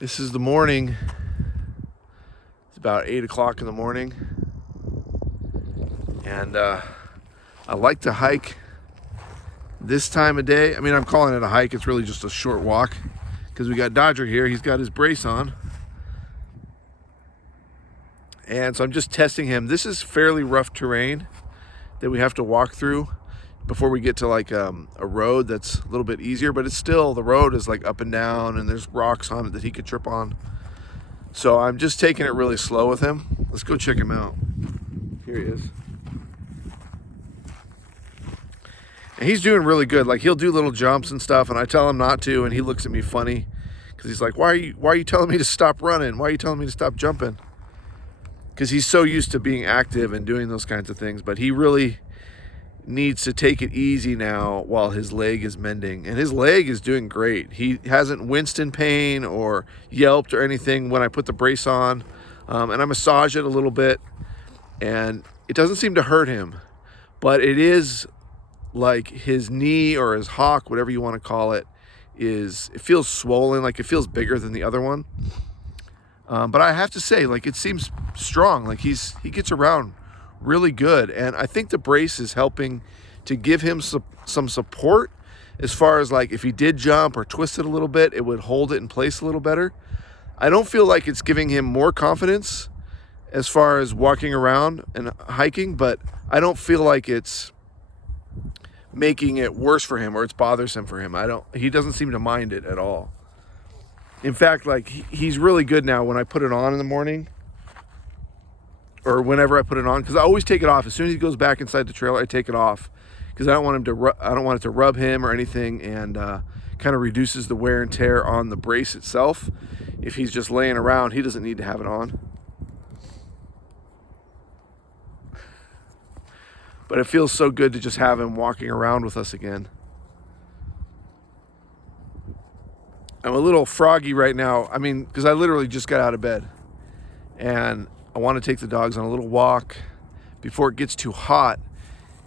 This is the morning. It's about 8 o'clock in the morning. And I like to hike this time of day. I mean, I'm calling it a hike. It's really just a short walk because we got Dodger here. He's got his brace on. And so I'm just testing him. This is fairly rough terrain that we have to walk through before we get to like a road that's a little bit easier, but it's still, the road is like up and down and there's rocks on it that he could trip on. So I'm just taking it really slow with him. Let's go check him out. Here he is. And he's doing really good. Like, he'll do little jumps and stuff, and I tell him not to, and he looks at me funny because he's like, why are you telling me to stop running? Why are you telling me to stop jumping? Because he's so used to being active and doing those kinds of things, but he really needs to take it easy now while his leg is mending. And his leg is doing great. He hasn't winced in pain or yelped or anything when I put the brace on. And I massage it a little bit, and it doesn't seem to hurt him. But it is like his knee or his hock, whatever you want to call it, it feels swollen, like it feels bigger than the other one. But I have to say, like, it seems strong. Like he gets around really good, and I think the brace is helping to give him some support as far as, like, if he did jump or twist it a little bit, it would hold it in place a little better. I don't feel like it's giving him more confidence as far as walking around and hiking, but I don't feel like it's making it worse for him or it's bothersome for him. He doesn't seem to mind it at all. In fact, like, he's really good now when I put it on in the morning, or whenever I put it on, because I always take it off as soon as he goes back inside the trailer. I take it off because I don't want it to rub him or anything, and kind of reduces the wear and tear on the brace itself. If he's just laying around, he doesn't need to have it on. But it feels so good to just have him walking around with us again. I'm a little froggy right now. I mean, because I literally just got out of bed, and I want to take the dogs on a little walk before it gets too hot.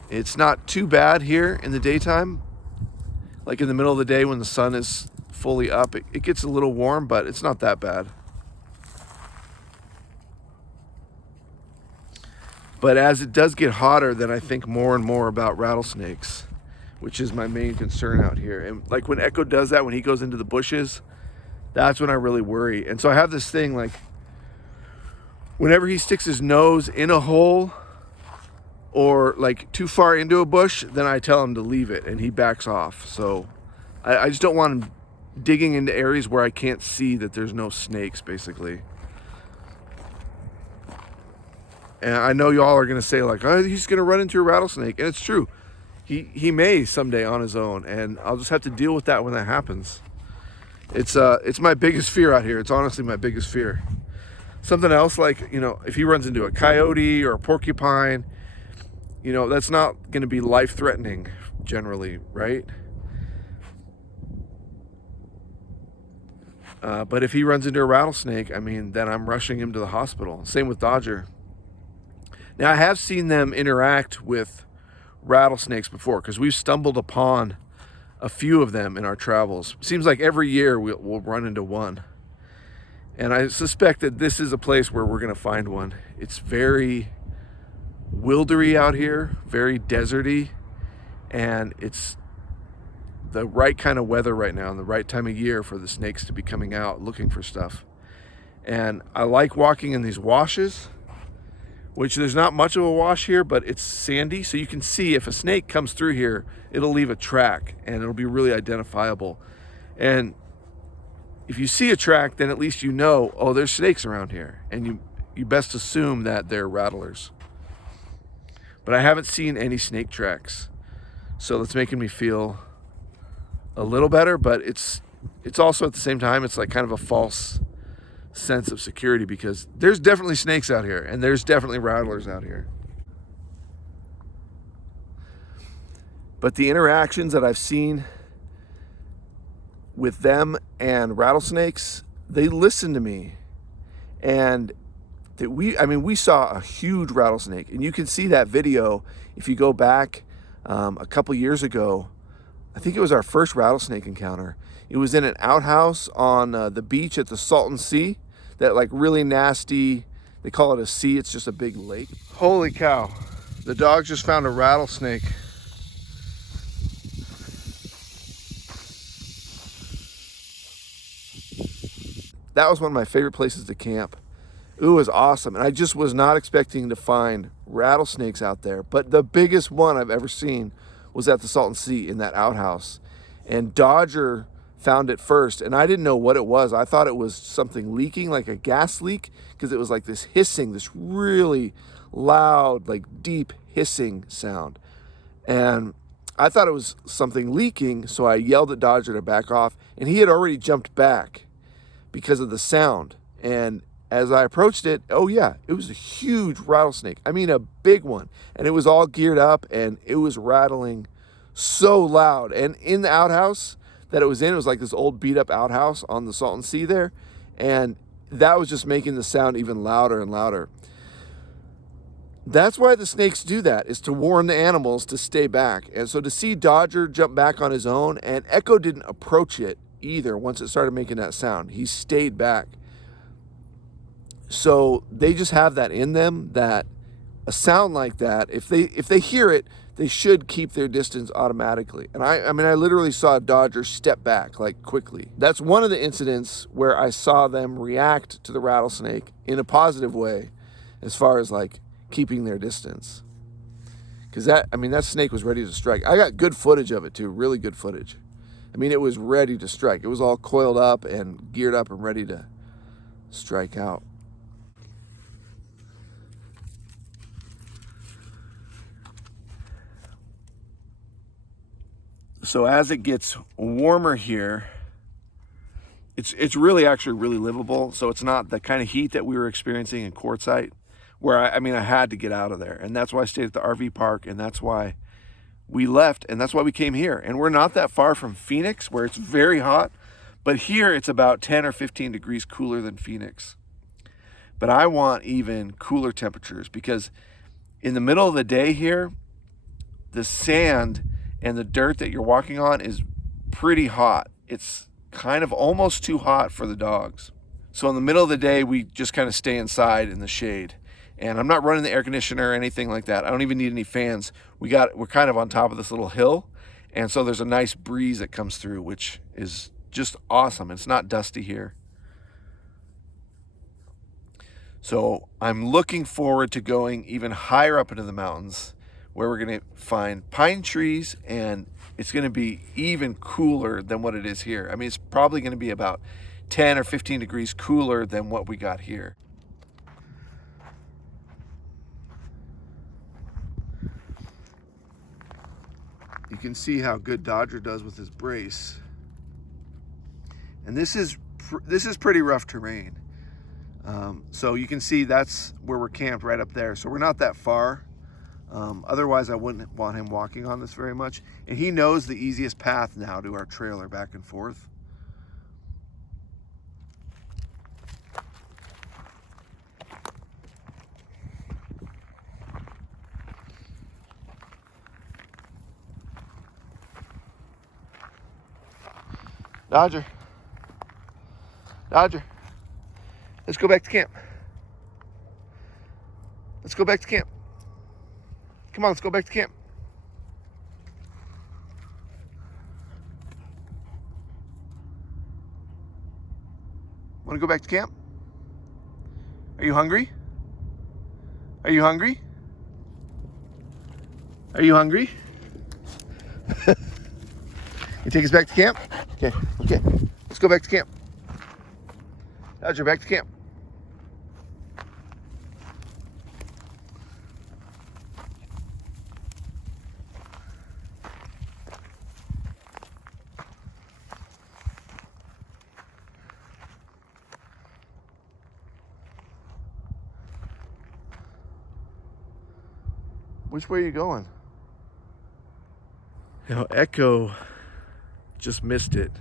It's not too bad here in the daytime. Like in the middle of the day when the sun is fully up, it gets a little warm, but it's not that bad. But as it does get hotter, then I think more and more about rattlesnakes, which is my main concern out here. And like when Echo does that, when he goes into the bushes, that's when I really worry. And so I have this thing, like, whenever he sticks his nose in a hole or like too far into a bush, then I tell him to leave it and he backs off. So I just don't want him digging into areas where I can't see that there's no snakes, basically. And I know y'all are gonna say, like, oh, he's gonna run into a rattlesnake, and it's true. He may someday on his own, and I'll just have to deal with that when that happens. It's my biggest fear out here. It's honestly my biggest fear. Something else, like, if he runs into a coyote or a porcupine, that's not going to be life-threatening generally, right? But if he runs into a rattlesnake, I mean, then I'm rushing him to the hospital. Same with Dodger. Now, I have seen them interact with rattlesnakes before because we've stumbled upon a few of them in our travels. Seems like every year we'll run into one. And I suspect that this is a place where we're going to find one. It's very wildery out here, very deserty, and it's the right kind of weather right now and the right time of year for the snakes to be coming out looking for stuff. And I like walking in these washes, which there's not much of a wash here, but it's sandy, so you can see if a snake comes through here, it'll leave a track and it'll be really identifiable. And if you see a track, then at least you know, oh, there's snakes around here, and you best assume that they're rattlers. But I haven't seen any snake tracks, so that's making me feel a little better, but it's also at the same time, it's like kind of a false sense of security because there's definitely snakes out here and there's definitely rattlers out here. But the interactions that I've seen with them and rattlesnakes, they listen to me. And we saw a huge rattlesnake, and you can see that video if you go back a couple years ago. I think it was our first rattlesnake encounter. It was in an outhouse on the beach at the Salton Sea. That like really nasty, they call it a sea, it's just a big lake. Holy cow. The dogs just found a rattlesnake. That was one of my favorite places to camp. It was awesome. And I just was not expecting to find rattlesnakes out there. But the biggest one I've ever seen was at the Salton Sea in that outhouse. And Dodger found it first. And I didn't know what it was. I thought it was something leaking, like a gas leak, because it was like this hissing, this really loud, like deep hissing sound. And I thought it was something leaking. So I yelled at Dodger to back off. And he had already jumped back because of the sound. And as I approached it, oh yeah, it was a huge rattlesnake. I mean, a big one. And it was all geared up and it was rattling so loud. And in the outhouse that it was in, it was like this old beat up outhouse on the Salton Sea there. And that was just making the sound even louder and louder. That's why the snakes do that, is to warn the animals to stay back. And so to see Dodger jump back on his own, and Echo didn't approach it either once it started making that sound. He stayed back. So they just have that in them, that a sound like that, if they hear it, they should keep their distance automatically. And I mean, I literally saw Dodger step back like quickly. That's one of the incidents where I saw them react to the rattlesnake in a positive way, as far as like keeping their distance. Because that snake was ready to strike. I got good footage of it too, really good footage. I mean, it was ready to strike. It was all coiled up and geared up and ready to strike out. So as it gets warmer here, it's really actually really livable. So it's not the kind of heat that we were experiencing in Quartzsite, where I had to get out of there. And that's why I stayed at the RV park, and that's why we left, and that's why we came here. And we're not that far from Phoenix, where it's very hot, but here it's about 10 or 15 degrees cooler than Phoenix. But I want even cooler temperatures, because in the middle of the day here, the sand and the dirt that you're walking on is pretty hot. It's kind of almost too hot for the dogs. So in the middle of the day, we just kind of stay inside in the shade. And I'm not running the air conditioner or anything like that. I don't even need any fans. We're kind of on top of this little hill. And so there's a nice breeze that comes through, which is just awesome. It's not dusty here. So I'm looking forward to going even higher up into the mountains, where we're going to find pine trees, and it's going to be even cooler than what it is here. I mean, it's probably going to be about 10 or 15 degrees cooler than what we got here. You can see how good Dodger does with his brace. And this is pretty rough terrain. So you can see that's where we're camped, right up there. So we're not that far. Otherwise, I wouldn't want him walking on this very much. And he knows the easiest path now to our trailer back and forth. Dodger, let's go back to camp. Let's go back to camp. Come on, let's go back to camp. Want to go back to camp? Are you hungry? Are you hungry? Are you hungry? You take us back to camp? Okay. Let's go back to camp. Dodger, back to camp. Which way are you going? You know, Echo just missed it.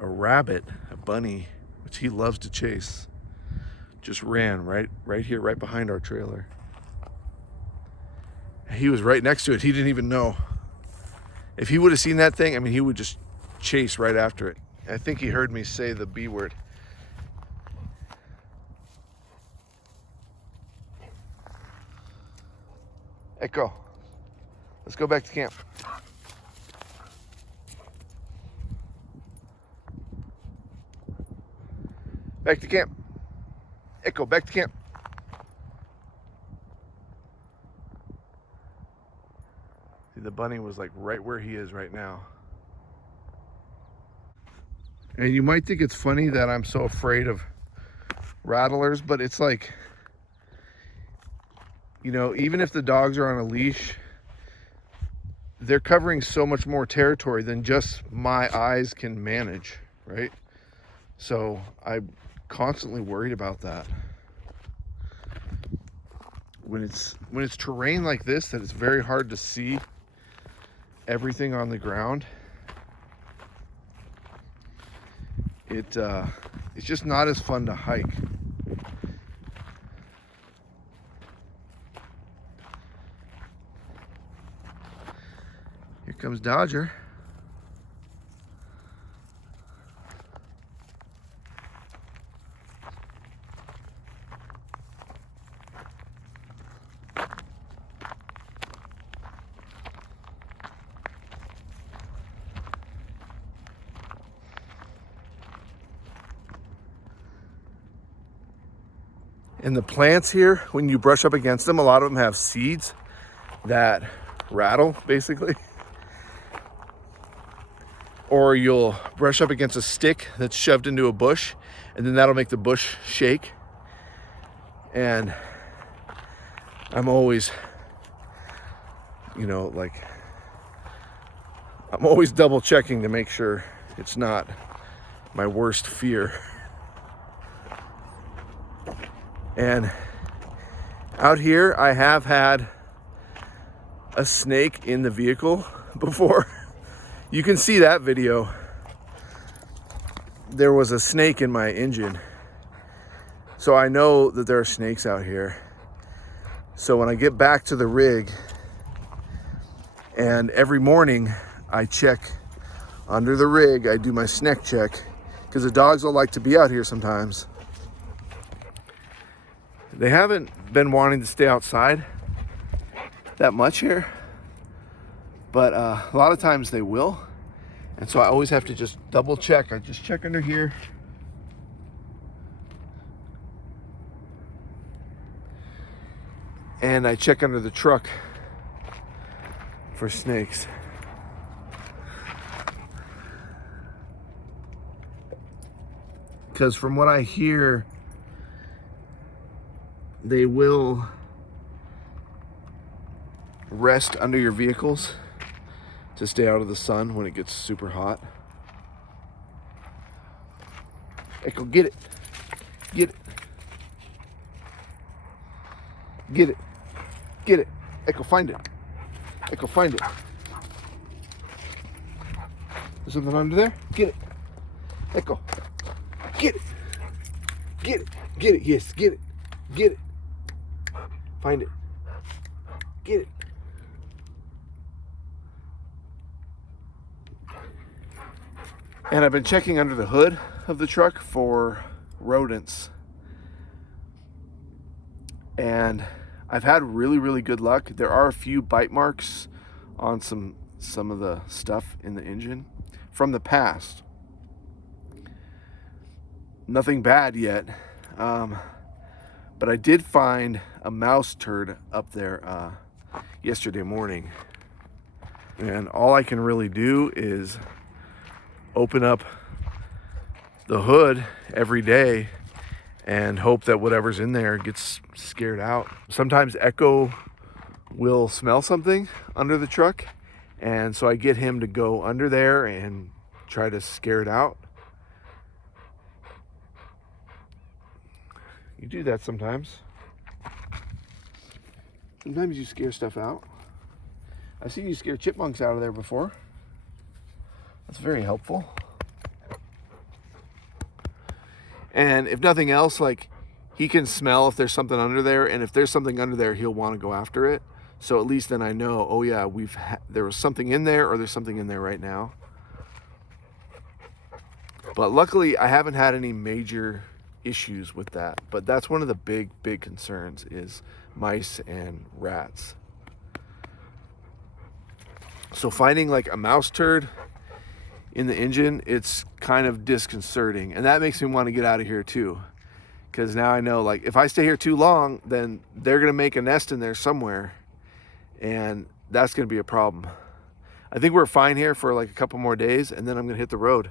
A rabbit, a bunny, which he loves to chase, just ran right here, right behind our trailer. He was right next to it. He didn't even know. If he would have seen that thing, I mean, he would just chase right after it. I think he heard me say the B word. Echo, let's go back to camp. Back to camp. Echo, back to camp. See, the bunny was like right where he is right now. And you might think it's funny that I'm so afraid of rattlers, but it's like, you know, even if the dogs are on a leash, they're covering so much more territory than just my eyes can manage, right? So I'm constantly worried about that. When it's terrain like this, that it's very hard to see everything on the ground, it's just not as fun to hike. Here comes Dodger. And the plants here, when you brush up against them, a lot of them have seeds that rattle, basically. Or you'll brush up against a stick that's shoved into a bush, and then that'll make the bush shake. And I'm always, you know, like, I'm always double checking to make sure it's not my worst fear. And out here, I have had a snake in the vehicle before. You can see that video. There was a snake in my engine. So I know that there are snakes out here. So when I get back to the rig, and every morning I check under the rig, I do my snake check, because the dogs will like to be out here sometimes. They haven't been wanting to stay outside that much here, but a lot of times they will. And so I always have to just double check. I just check under here. And I check under the truck for snakes. Because from what I hear, they will rest under your vehicles to stay out of the sun when it gets super hot. Echo, get it. Get it. Get it. Get it. Echo, find it. Echo, find it. There's something under there? Get it. Echo. Get it. Get it. Get it. Yes, get it. Get it. Find it. Get it. And I've been checking under the hood of the truck for rodents. And I've had really, really good luck. There are a few bite marks on some of the stuff in the engine from the past. Nothing bad yet. But I did find a mouse turd up there yesterday morning. And all I can really do is open up the hood every day and hope that whatever's in there gets scared out. Sometimes Echo will smell something under the truck, and so I get him to go under there and try to scare it out. You do that sometimes. Sometimes you scare stuff out. I've seen you scare chipmunks out of there before. That's very helpful. And if nothing else, like, he can smell if there's something under there, and if there's something under there, he'll want to go after it. So at least then I know, oh yeah, there was something in there, or there's something in there right now. But luckily, I haven't had any major issues with that. But that's one of the big concerns is mice and rats. So finding like a mouse turd in the engine, it's kind of disconcerting. And that makes me want to get out of here too. Because now I know, like, if I stay here too long, then they're going to make a nest in there somewhere. And that's going to be a problem. I think we're fine here for like a couple more days, and then I'm going to hit the road.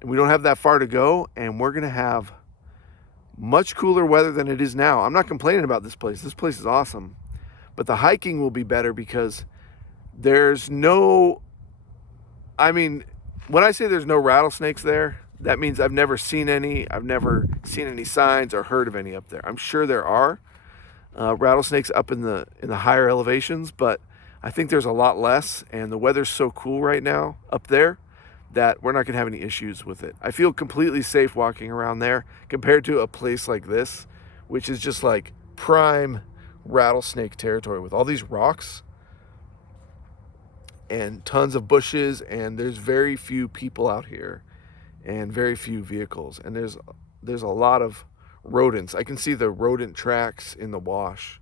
And we don't have that far to go, and we're going to have much cooler weather than it is now. I'm not complaining about this place. This place is awesome. But the hiking will be better because there's no, I mean, when I say there's no rattlesnakes there, that means I've never seen any. I've never seen any signs or heard of any up there. I'm sure there are rattlesnakes up in the higher elevations, but I think there's a lot less, and the weather's so cool right now up there that we're not gonna have any issues with it. I feel completely safe walking around there compared to a place like this, which is just like prime rattlesnake territory with all these rocks and tons of bushes, and there's very few people out here and very few vehicles, and there's a lot of rodents. I can see the rodent tracks in the wash.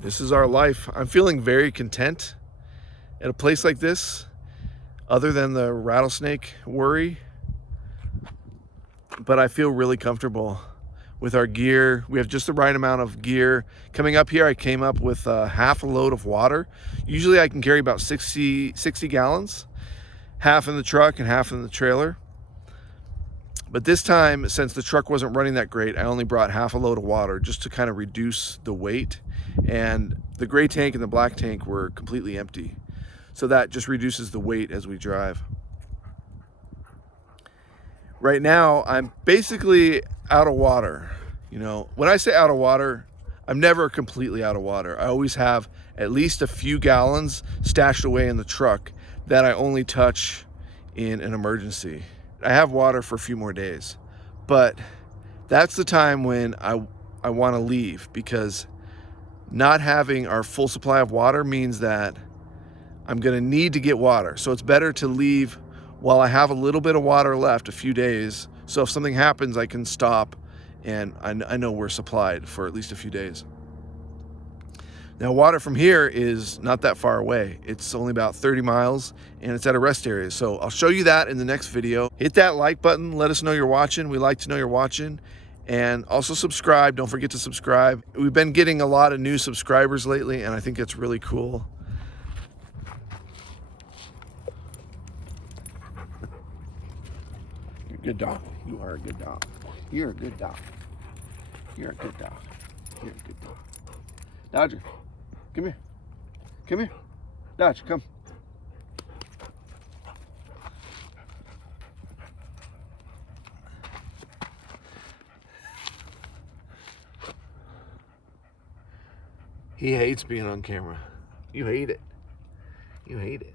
This is our life. I'm feeling very content at a place like this, other than the rattlesnake worry. But I feel really comfortable with our gear. We have just the right amount of gear. Coming up here, I came up with half a load of water. Usually I can carry about 60 gallons, half in the truck and half in the trailer. But this time, since the truck wasn't running that great, I only brought half a load of water just to kind of reduce the weight. And the gray tank and the black tank were completely empty. So that just reduces the weight as we drive. Right now, I'm basically out of water. You know, when I say out of water, I'm never completely out of water. I always have at least a few gallons stashed away in the truck that I only touch in an emergency. I have water for a few more days, but that's the time when I want to leave, because not having our full supply of water means that I'm going to need to get water. So it's better to leave while I have a little bit of water left, a few days. So if something happens, I can stop, and I know we're supplied for at least a few days. Now, water from here is not that far away. It's only about 30 miles, and it's at a rest area. So I'll show you that in the next video. Hit that like button. Let us know you're watching. We like to know you're watching. And also subscribe. Don't forget to subscribe. We've been getting a lot of new subscribers lately, and I think that's really cool. You're a good dog. You are a good dog. You're a good dog. You're a good dog. You're a good dog. Dodger, come here. Come here. Dodger, come. He hates being on camera. You hate it. You hate it.